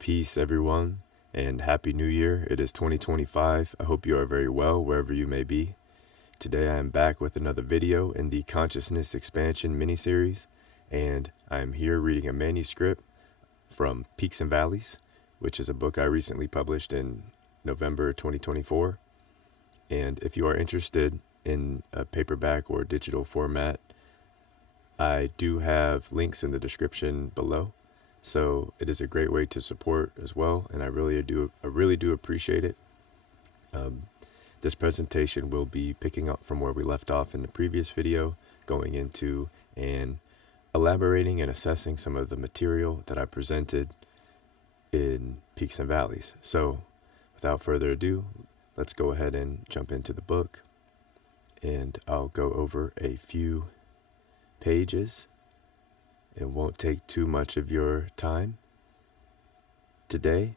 Peace, everyone, and Happy New Year. It is 2025. I hope you are very well wherever you may be. Today I am back with another video in the Consciousness Expansion mini-series, and I am here reading a manuscript from Peaks and Valleys, which is a book I recently published in November 2024. And if you are interested in a paperback or digital format, I do have links in the description below. So it is a great way to support as well, and I really do appreciate it. This presentation will be picking up from where we left off in the previous video, going into and elaborating and assessing some of the material that I presented in Peaks and Valleys. So without further ado, let's go ahead and jump into the book, and I'll go over a few pages. It won't take too much of your time today,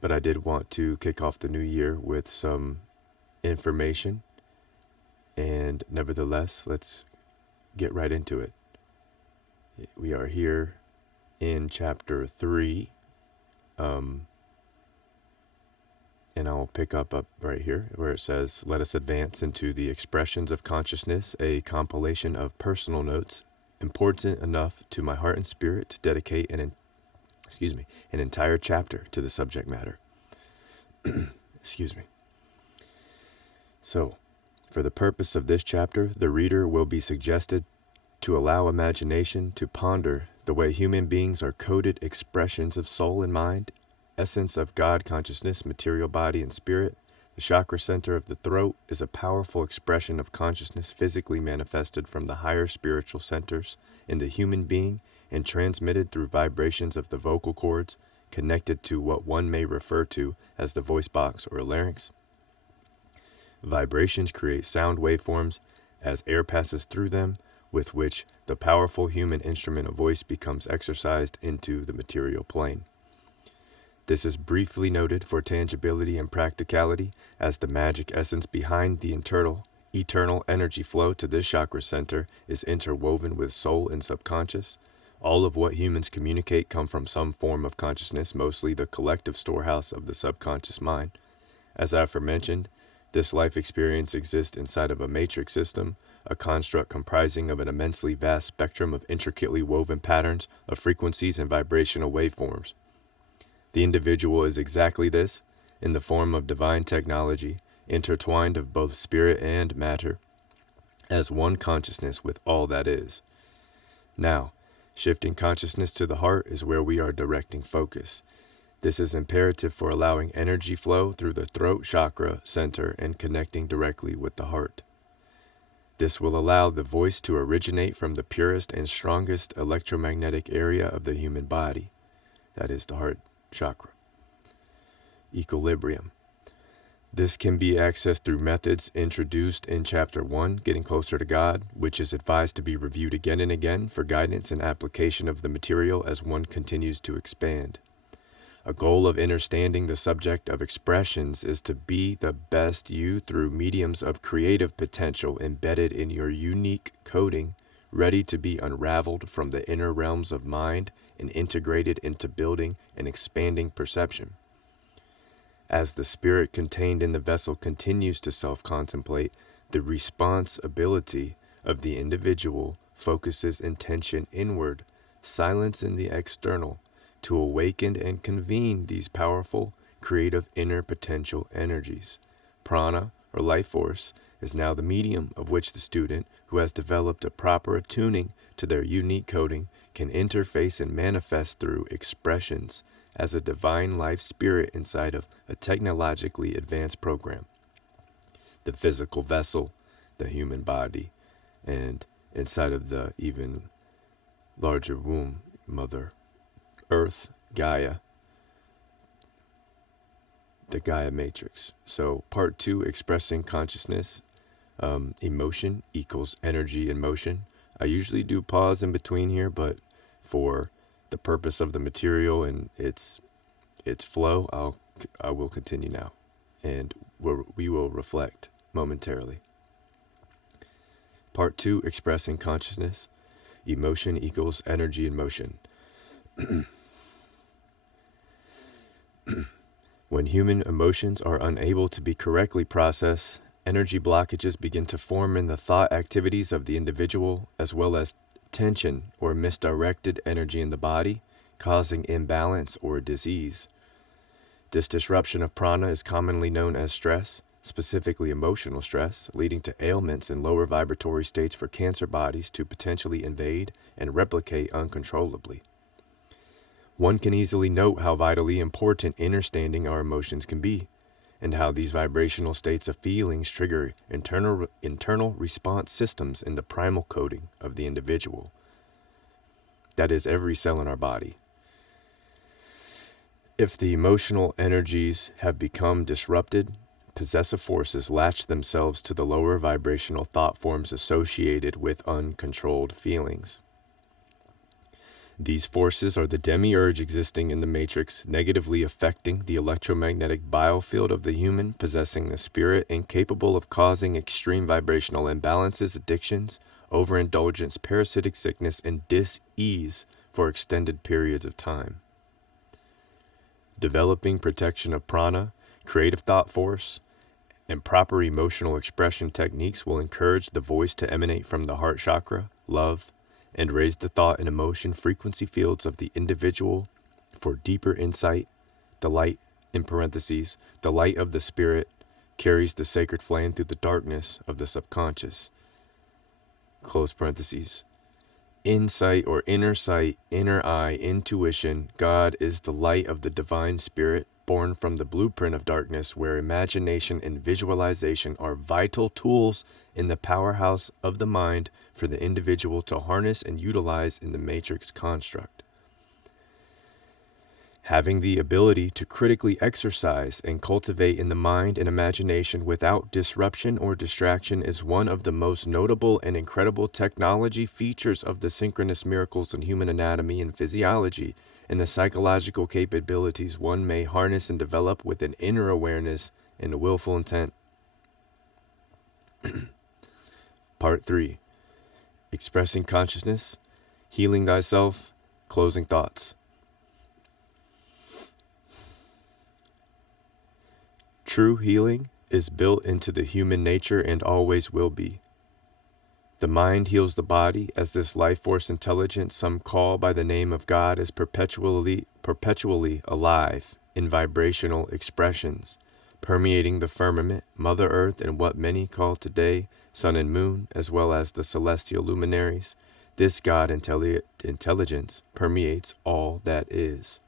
but I did want to kick off the new year with some information, and nevertheless, let's get right into it. We are here in chapter 3, and I'll pick up right here where it says, "Let us advance into the expressions of consciousness, a compilation of personal notes important enough to my heart and spirit to dedicate an entire chapter to the subject matter." Excuse me. So, for the purpose of this chapter, the reader will be suggested to allow imagination to ponder the way human beings are coded expressions of soul and mind, essence of God consciousness, material body and spirit. The chakra center of the throat is a powerful expression of consciousness physically manifested from the higher spiritual centers in the human being and transmitted through vibrations of the vocal cords connected to what one may refer to as the voice box or larynx. Vibrations create sound waveforms as air passes through them, with which the powerful human instrument of voice becomes exercised into the material plane. This is briefly noted for tangibility and practicality, as the magic essence behind the eternal energy flow to this chakra center is interwoven with soul and subconscious. All of what humans communicate come from some form of consciousness, mostly the collective storehouse of the subconscious mind. As I aforementioned, this life experience exists inside of a matrix system, a construct comprising of an immensely vast spectrum of intricately woven patterns of frequencies and vibrational waveforms. The individual is exactly this, in the form of divine technology, intertwined of both spirit and matter, as one consciousness with all that is. Now, shifting consciousness to the heart is where we are directing focus. This is imperative for allowing energy flow through the throat chakra center and connecting directly with the heart. This will allow the voice to originate from the purest and strongest electromagnetic area of the human body, that is the heart chakra. Equilibrium. This can be accessed through methods introduced in Chapter 1, Getting Closer to God, which is advised to be reviewed again and again for guidance and application of the material as one continues to expand. A goal of understanding the subject of expressions is to be the best you through mediums of creative potential embedded in your unique coding, ready to be unraveled from the inner realms of mind and integrated into building and expanding perception. As the spirit contained in the vessel continues to self-contemplate, the responsibility of the individual focuses intention inward, silence in the external, to awaken and convene these powerful, creative inner potential energies. Prana, or life force, is now the medium of which the student, who has developed a proper attuning to their unique coding, can interface and manifest through expressions as a divine life spirit inside of a technologically advanced program. The physical vessel, the human body, and inside of the even larger womb, Mother Earth, Gaia, the Gaia matrix. So part 2, expressing consciousness. Emotion equals energy in motion. I usually do pause in between here, but for the purpose of the material and its flow, I will continue now, and we will reflect momentarily. Part 2, expressing consciousness. Emotion equals energy in motion. When human emotions are unable to be correctly processed, energy blockages begin to form in the thought activities of the individual, as well as tension or misdirected energy in the body, causing imbalance or disease. This disruption of prana is commonly known as stress, specifically emotional stress, leading to ailments and lower vibratory states for cancer bodies to potentially invade and replicate uncontrollably. One can easily note how vitally important understanding our emotions can be, and how these vibrational states of feelings trigger internal response systems in the primal coding of the individual. That is, every cell in our body. If the emotional energies have become disrupted, possessive forces latch themselves to the lower vibrational thought forms associated with uncontrolled feelings. These forces are the demiurge existing in the matrix, negatively affecting the electromagnetic biofield of the human, possessing the spirit and capable of causing extreme vibrational imbalances, addictions, overindulgence, parasitic sickness, and dis-ease for extended periods of time. Developing protection of prana, creative thought force, and proper emotional expression techniques will encourage the voice to emanate from the heart chakra, love, and raise the thought and emotion frequency fields of the individual for deeper insight. The light, in parentheses, the light of the spirit carries the sacred flame through the darkness of the subconscious. Close parentheses. Insight or inner sight, inner eye, intuition. God is the light of the divine spirit, born from the blueprint of darkness, where imagination and visualization are vital tools in the powerhouse of the mind for the individual to harness and utilize in the matrix construct. Having the ability to critically exercise and cultivate in the mind and imagination without disruption or distraction is one of the most notable and incredible technology features of the synchronous miracles in human anatomy and physiology, and the psychological capabilities one may harness and develop with an inner awareness and a willful intent. Part 3. Expressing consciousness, healing thyself, closing thoughts. True healing is built into the human nature and always will be. The mind heals the body, as this life force intelligence some call by the name of God is perpetually alive in vibrational expressions, permeating the firmament, Mother Earth, and what many call today sun and moon, as well as the celestial luminaries. This God intelligence permeates all that is.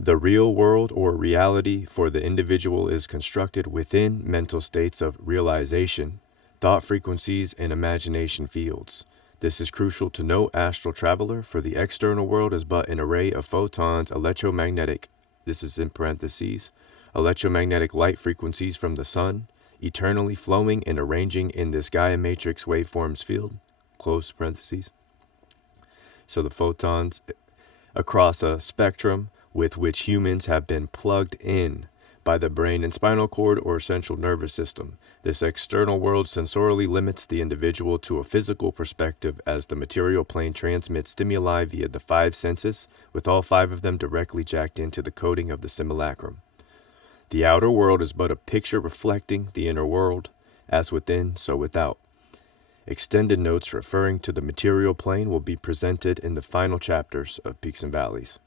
The real world or reality for the individual is constructed within mental states of realization, thought frequencies, and imagination fields. This is crucial to note, astral traveler, for the external world is but an array of photons, electromagnetic, this is in parentheses, electromagnetic light frequencies from the sun, eternally flowing and arranging in this Gaia matrix waveforms field, close parentheses. So the photons across a spectrum with which humans have been plugged in by the brain and spinal cord or central nervous system. This external world sensorially limits the individual to a physical perspective, as the material plane transmits stimuli via the 5 senses, with all 5 of them directly jacked into the coding of the simulacrum. The outer world is but a picture reflecting the inner world, as within, so without. Extended notes referring to the material plane will be presented in the final chapters of Peaks and Valleys.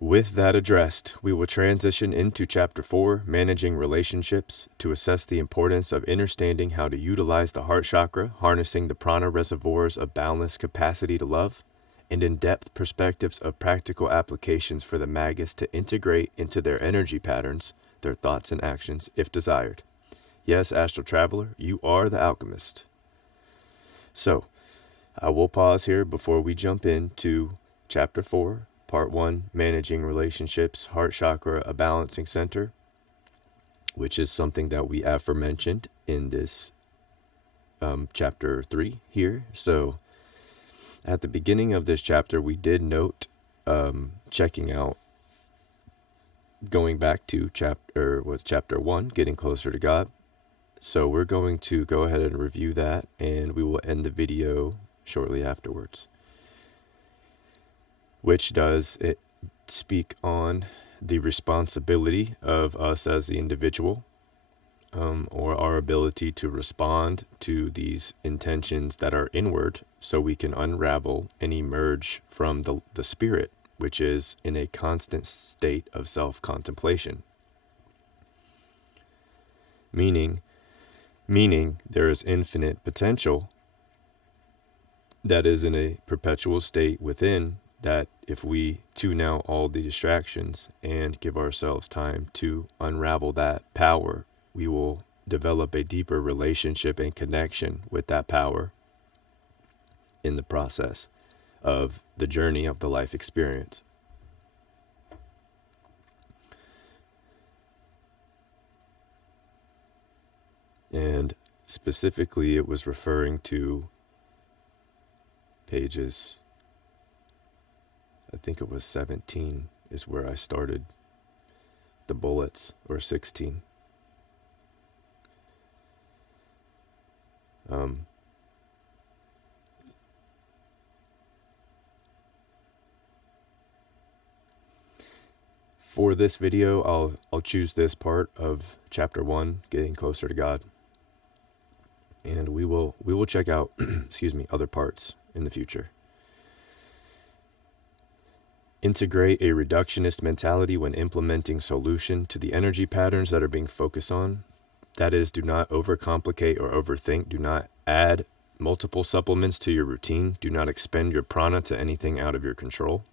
With that addressed, we will transition into Chapter 4, Managing Relationships, to assess the importance of understanding how to utilize the heart chakra, harnessing the prana reservoirs of boundless capacity to love, and in-depth perspectives of practical applications for the magus to integrate into their energy patterns, their thoughts and actions, if desired. Yes, Astral Traveler, you are the alchemist. So, I will pause here before we jump into Chapter 4, Part 1, Managing Relationships, Heart Chakra, a Balancing Center, which is something that we aforementioned in this Chapter 3 here. So, at the beginning of this chapter, we did note checking out, going back to Chapter 1, Getting Closer to God. So we're going to go ahead and review that, and we will end the video shortly afterwards. Which does it speak on the responsibility of us as the individual, or our ability to respond to these intentions that are inward, so we can unravel and emerge from the spirit, which is in a constant state of self-contemplation. Meaning there is infinite potential that is in a perpetual state within, that if we tune out all the distractions and give ourselves time to unravel that power, we will develop a deeper relationship and connection with that power in the process of the journey of the life experience. And specifically, it was referring to pages, I think it was 17 is where I started the bullets, or 16. For this video, I'll choose this part of chapter 1, getting closer to God, and we will check out excuse me, other parts in the future. Integrate a reductionist mentality when implementing solution to the energy patterns that are being focused on. That is, do not overcomplicate or overthink. Do not add multiple supplements to your routine. Do not expend your prana to anything out of your control.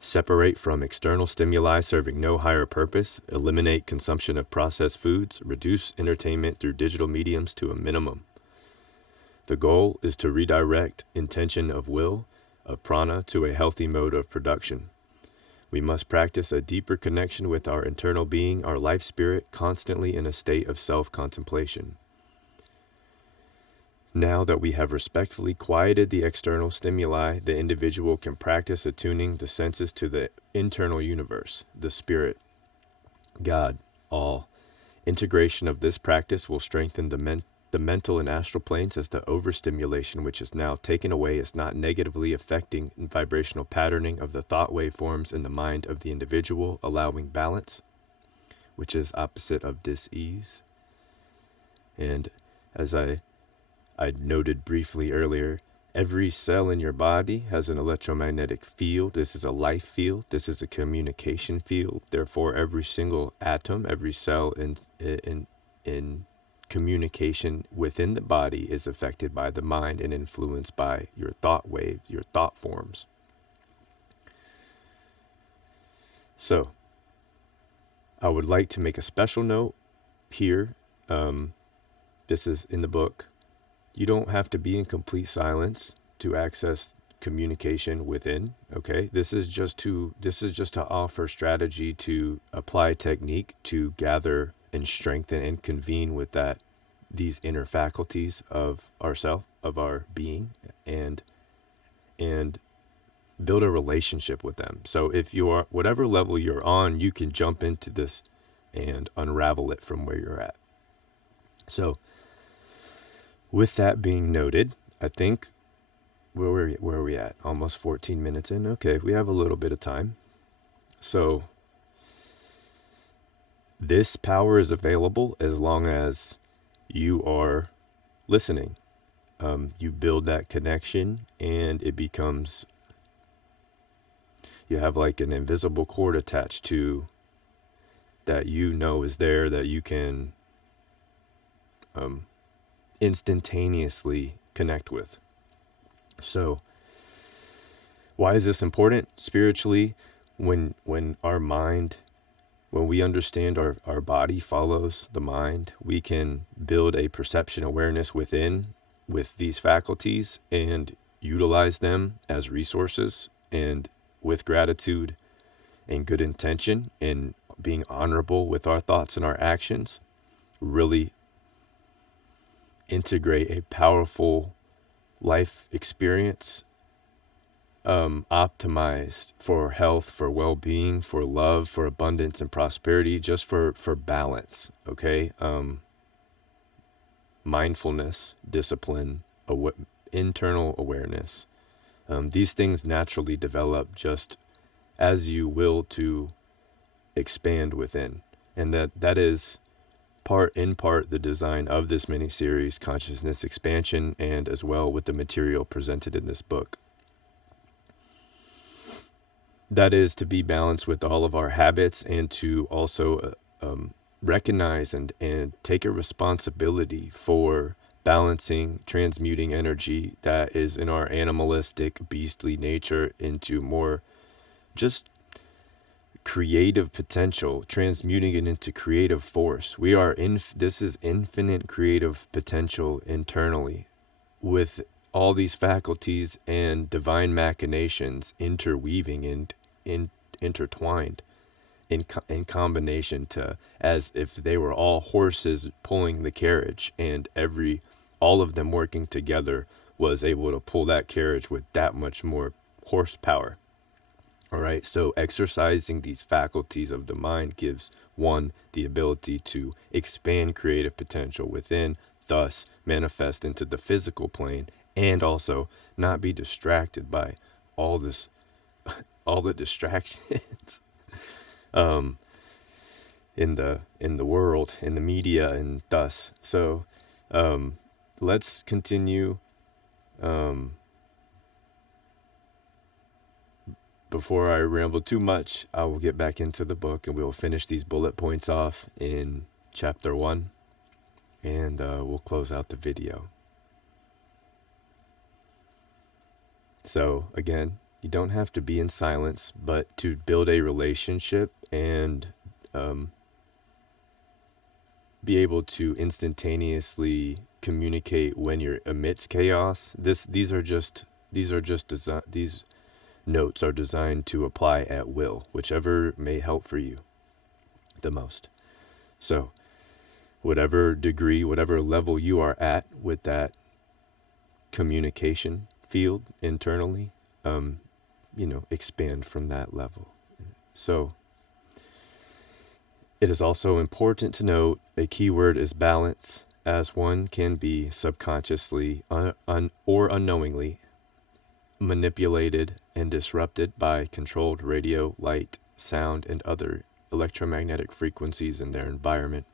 Separate from external stimuli serving no higher purpose. Eliminate consumption of processed foods. Reduce entertainment through digital mediums to a minimum. The goal is to redirect intention of will, of prana, to a healthy mode of production. We must practice a deeper connection with our internal being, our life spirit, constantly in a state of self-contemplation. Now that we have respectfully quieted the external stimuli, the individual can practice attuning the senses to the internal universe, the spirit, God, all. Integration of this practice will strengthen the mental and astral planes, as the overstimulation which is now taken away is not negatively affecting vibrational patterning of the thought waveforms in the mind of the individual, allowing balance, which is opposite of dis-ease. And as I noted briefly earlier, every cell in your body has an electromagnetic field. This is a life field. This is a communication field. Therefore, every single atom, every cell in communication within the body is affected by the mind and influenced by your thought wave, your thought forms. So, I would like to make a special note here. This is in the book. You don't have to be in complete silence to access communication within, okay? This is just to offer strategy to apply technique to gather and strengthen and convene with these inner faculties of ourself, of our being, and build a relationship with them. So if you are, whatever level you're on, you can jump into this and unravel it from where you're at. So with that being noted, I think, where are we at? Almost 14 minutes in. Okay, we have a little bit of time. So this power is available as long as you are listening. You build that connection, and it becomes, you have like an invisible cord attached to that, is there, that you can instantaneously connect with. So why is this important spiritually? When our mind, when we understand our body follows the mind, we can build a perception awareness within with these faculties and utilize them as resources, and with gratitude and good intention and being honorable with our thoughts and our actions, really integrate a powerful life experience, optimized for health, for well-being, for love, for abundance and prosperity, just for balance, okay? Mindfulness, discipline, internal awareness. These things naturally develop just as you will to expand within. And that is in part the design of this mini series, consciousness expansion, and as well with the material presented in this book. That is to be balanced with all of our habits, and to also recognize and take a responsibility for balancing, transmuting energy that is in our animalistic, beastly nature into more just creative potential, transmuting it into creative force. This is infinite creative potential internally, with all these faculties and divine machinations interweaving and intertwined in combination, to as if they were all horses pulling the carriage, and all of them working together was able to pull that carriage with that much more horsepower. All right, so exercising these faculties of the mind gives one the ability to expand creative potential within, thus manifest into the physical plane, and also not be distracted by all the distractions in the world, in the media, and thus. So let's continue. Before I ramble too much, I will get back into the book, and we will finish these bullet points off in chapter 1, and we'll close out the video. So again, you don't have to be in silence, but to build a relationship and be able to instantaneously communicate when you're amidst chaos. These notes are designed to apply at will, whichever may help for you the most. So whatever degree, whatever level you are at with that communication field internally, expand from that level. So it is also important to note a key word is balance, as one can be subconsciously or unknowingly manipulated and disrupted by controlled radio, light, sound, and other electromagnetic frequencies in their environment.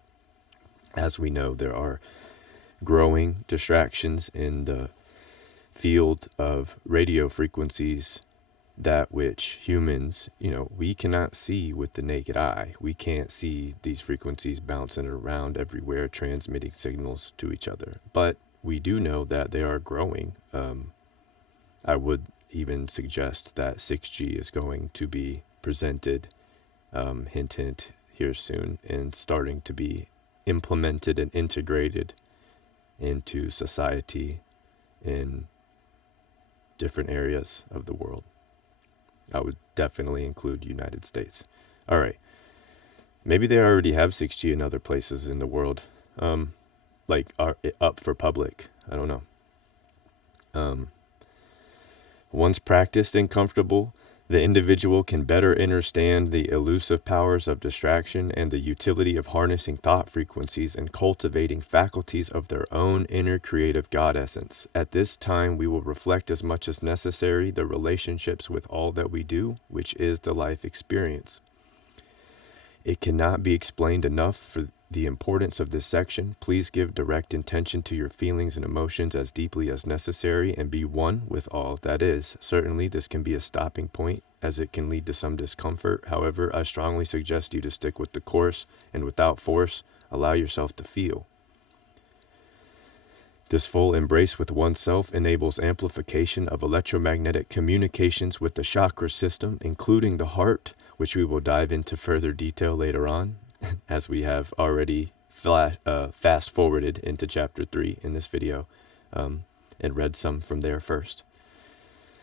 As we know, there are growing distractions in the field of radio frequencies, that which humans, we cannot see with the naked eye. We can't see these frequencies bouncing around everywhere, transmitting signals to each other. But we do know that they are growing. I would even suggest that 6G is going to be presented, hint, hint, here soon, and starting to be implemented and integrated into society in different areas of the world. I would definitely include United States. All right. Maybe they already have 6G in other places in the world, like are up for public. I don't know. Once practiced and comfortable, the individual can better understand the elusive powers of distraction and the utility of harnessing thought frequencies and cultivating faculties of their own inner creative God essence. At this time, we will reflect as much as necessary the relationships with all that we do, which is the life experience. It cannot be explained enough for the importance of this section. Please give direct intention to your feelings and emotions as deeply as necessary and be one with all that is. Certainly, this can be a stopping point, as it can lead to some discomfort. However, I strongly suggest you to stick with the course and without force, allow yourself to feel. This full embrace with oneself enables amplification of electromagnetic communications with the chakra system, including the heart, which we will dive into further detail later on, as we have already fast forwarded into chapter 3 in this video, and read some from there first.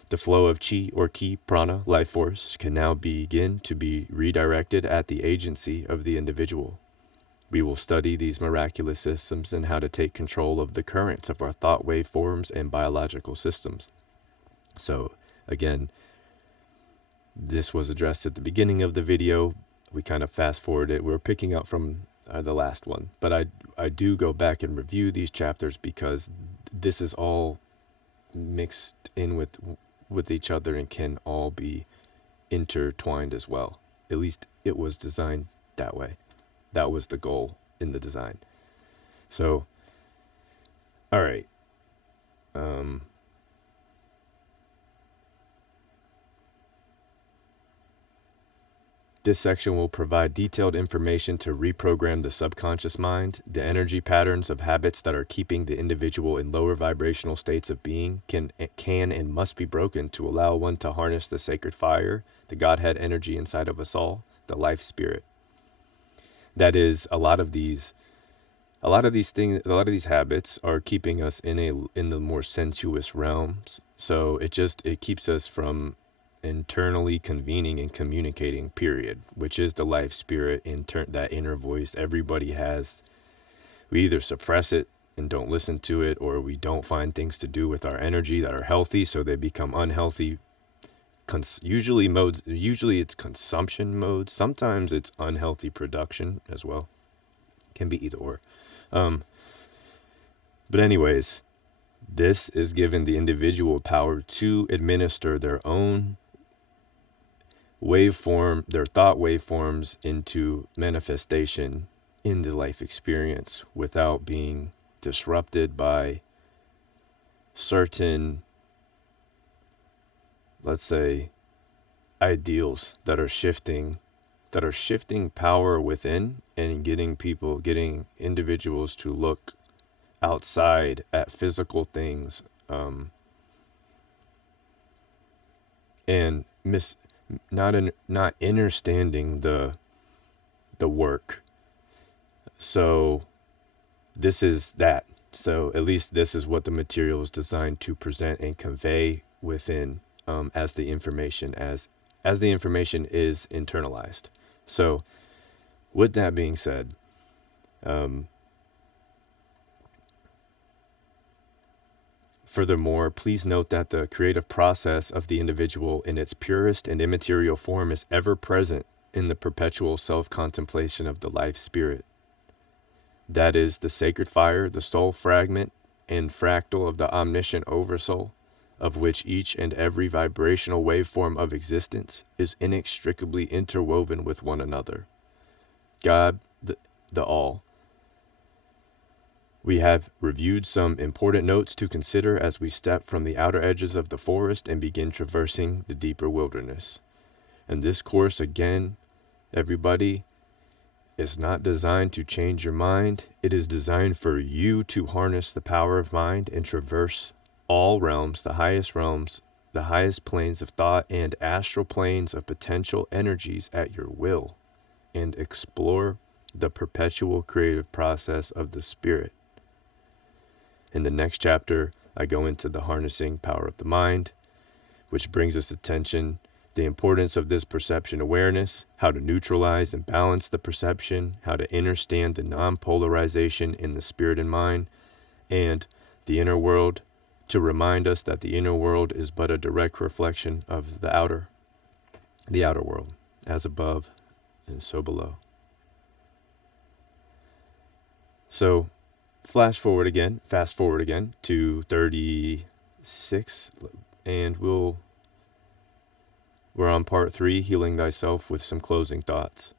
The flow of chi or ki, prana, life force, can now begin to be redirected at the agency of the individual. We will study these miraculous systems and how to take control of the currents of our thought waveforms and biological systems. So again, this was addressed at the beginning of the video. We kind of fast forwarded. We're picking up from the last one, but I do go back and review these chapters because this is all mixed in with each other and can all be intertwined as well. At least it was designed that way. That was the goal in the design. So, all right. Um, This section will provide detailed information to reprogram the subconscious mind. The energy patterns of habits that are keeping the individual in lower vibrational states of being can and must be broken to allow one to harness the sacred fire, the Godhead energy inside of us all, the life spirit. That is, a lot of these habits are keeping us in the more sensuous realms. So it keeps us from internally convening and communicating, period, which is the life spirit, that inner voice everybody has. We either suppress it and don't listen to it, or we don't find things to do with our energy that are healthy, so they become unhealthy. Usually it's consumption mode. Sometimes it's unhealthy production as well. Can be either or. But anyways, this is giving the individual power to administer their own their thought waveforms into manifestation in the life experience without being disrupted by certain, let's say, ideals that are shifting power within and getting individuals to look outside at physical things, and not understanding the work. So this is that. So at least this is what the material is designed to present and convey within, as the information is internalized. So with that being said, furthermore, please note that the creative process of the individual in its purest and immaterial form is ever present in the perpetual self-contemplation of the life spirit. That is the sacred fire, the soul fragment and fractal of the omniscient oversoul, of which each and every vibrational waveform of existence is inextricably interwoven with one another. God, the All. We have reviewed some important notes to consider as we step from the outer edges of the forest and begin traversing the deeper wilderness. And this course, again, everybody, is not designed to change your mind. It is designed for you to harness the power of mind and traverse all realms, the highest planes of thought and astral planes of potential energies at your will, and explore the perpetual creative process of the spirit. In the next chapter, I go into the harnessing power of the mind, which brings us attention, the importance of this perception awareness, how to neutralize and balance the perception, how to understand the non-polarization in the spirit and mind, and the inner world, to remind us that the inner world is but a direct reflection of the outer world, as above and so below. So, fast forward again to 36, and we're on part 3, healing thyself, with some closing thoughts.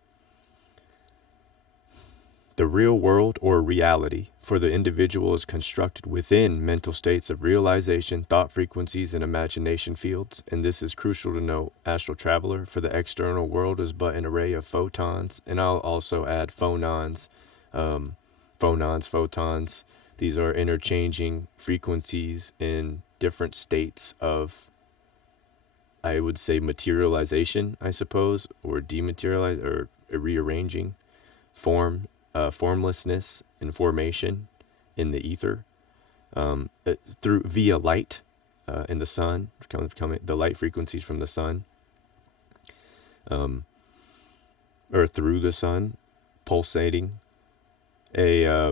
The real world, or reality, for the individual is constructed within mental states of realization, thought frequencies, and imagination fields, and this is crucial to know, astral traveler, for the external world is but an array of photons, and I'll also add phonons. Photons. These are interchanging frequencies in different states of, I would say, materialization, I suppose, or dematerialize, or rearranging formlessness and formation in the ether, via light in the sun, coming the light frequencies from the sun, or through the sun, pulsating. A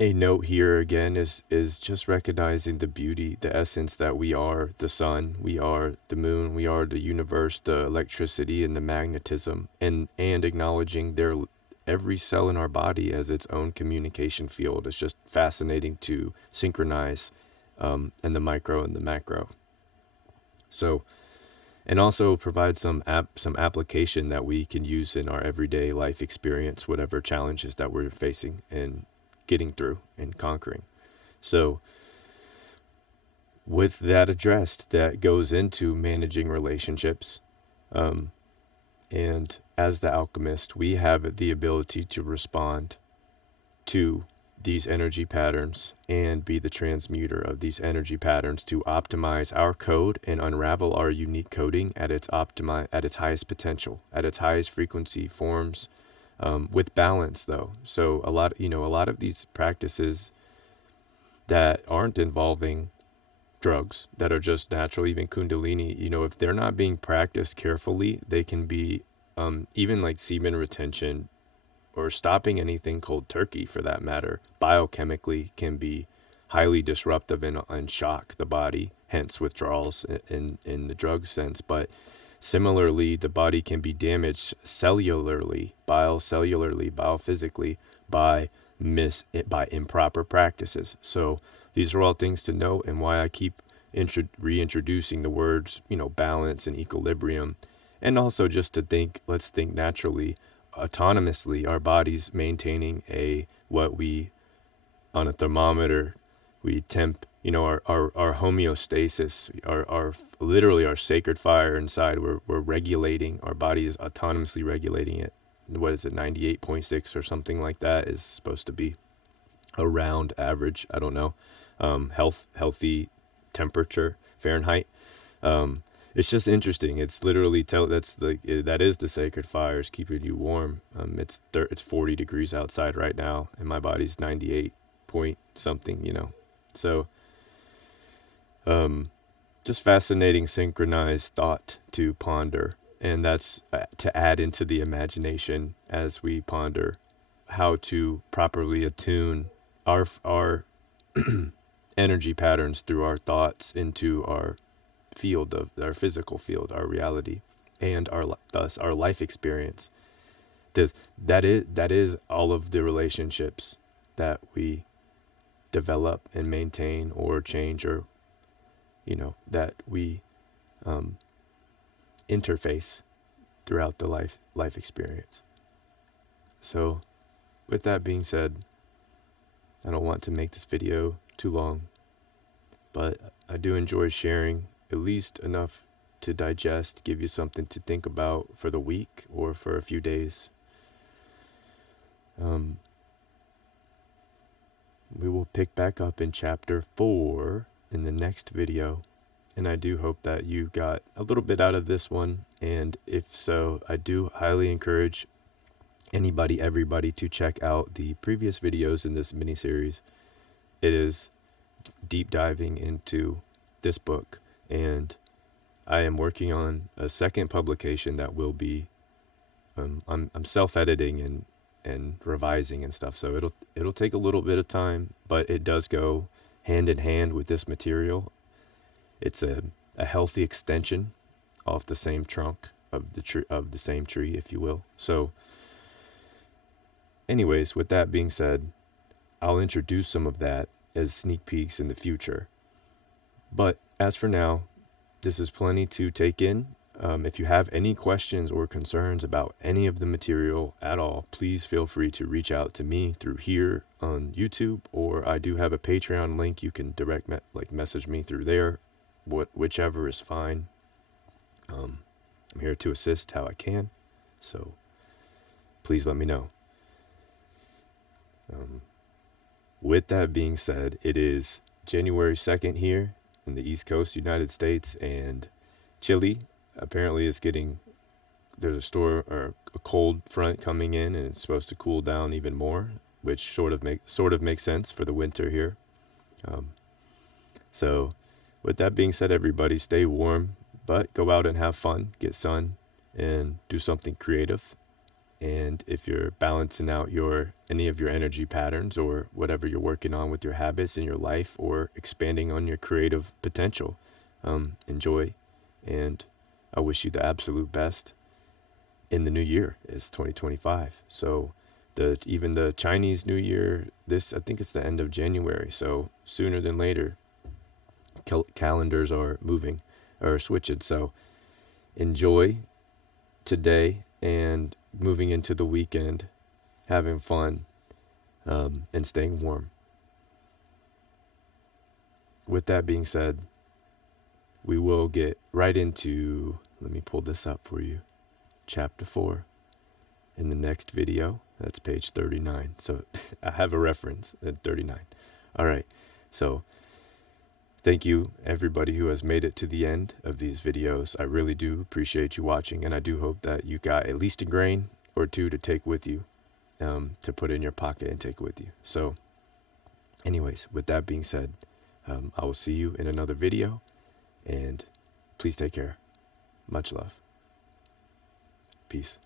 note here again is just recognizing the beauty, the essence that we are the sun, we are the moon, we are the universe, the electricity and the magnetism, and acknowledging every cell in our body as its own communication field. It's just fascinating to synchronize and the micro and the macro. So, and also provide some application that we can use in our everyday life experience, whatever challenges that we're facing and getting through and conquering. So with that addressed, that goes into managing relationships. And as the alchemist, we have the ability to respond to these energy patterns and be the transmuter of these energy patterns to optimize our code and unravel our unique coding at its highest potential, at its highest frequency forms, with balance though. So a lot of these practices that aren't involving drugs, that are just natural, even Kundalini, if they're not being practiced carefully, they can be even like semen retention or stopping anything cold turkey for that matter, biochemically can be highly disruptive and shock the body, hence withdrawals in the drug sense. But similarly, the body can be damaged cellularly, biophysically by improper practices. So these are all things to note, and why I keep reintroducing the words, balance and equilibrium. And also just to let's think naturally, autonomously, our bodies maintaining what we, on a thermometer, we our homeostasis, our literally our sacred fire inside. We're regulating, our body is autonomously regulating it. What is it, 98.6 or something like that is supposed to be around average, I don't know, healthy temperature Fahrenheit. It's just interesting. It's literally that is the sacred fires keeping you warm. It's 40 degrees outside right now, and my body's 98 point something. So just fascinating synchronized thought to ponder, and that's to add into the imagination as we ponder how to properly attune our energy patterns through our thoughts into our field of our physical field, our reality, and thus our life experience. That is all of the relationships that we develop and maintain or change, or that we interface throughout the life experience. So with that being said, I don't want to make this video too long, but I do enjoy sharing at least enough to digest, give you something to think about for the week or for a few days. We will pick back up in chapter 4 in the next video, and I do hope that you got a little bit out of this one, and if so, I do highly encourage everybody to check out the previous videos in this mini-series. It is deep diving into this book, and I am working on a second publication that will be I'm self-editing and revising and stuff, so it'll take a little bit of time, but it does go hand in hand with this material. It's a healthy extension off the same trunk of the same tree, if you will. So anyways, with that being said, I'll introduce some of that as sneak peeks in the future. But as for now, this is plenty to take in. If you have any questions or concerns about any of the material at all, please feel free to reach out to me through here on YouTube, or I do have a Patreon link. You can message me through there, whichever is fine. I'm here to assist how I can, so please let me know. With that being said, it is January 2nd here in the East Coast, United States, and Chile apparently is there's a cold front coming in, and it's supposed to cool down even more, which sort of makes sense for the winter here. So with that being said, everybody stay warm, but go out and have fun, get sun, and do something creative. And if you're balancing out any of your energy patterns, or whatever you're working on with your habits in your life, or expanding on your creative potential, enjoy. And I wish you the absolute best in the new year. It's 2025. So even the Chinese New Year, I think it's the end of January. So sooner than later, calendars are moving or switching. So enjoy today and moving into the weekend, having fun, and staying warm. With that being said, we will get right into, let me pull this up for you, chapter 4 in the next video. That's page 39. So I have a reference at 39. All right. So thank you, everybody who has made it to the end of these videos. I really do appreciate you watching, and I do hope that you got at least a grain or two to take with you, to put in your pocket and take with you. So anyways, with that being said, I will see you in another video, and please take care. Much love. Peace.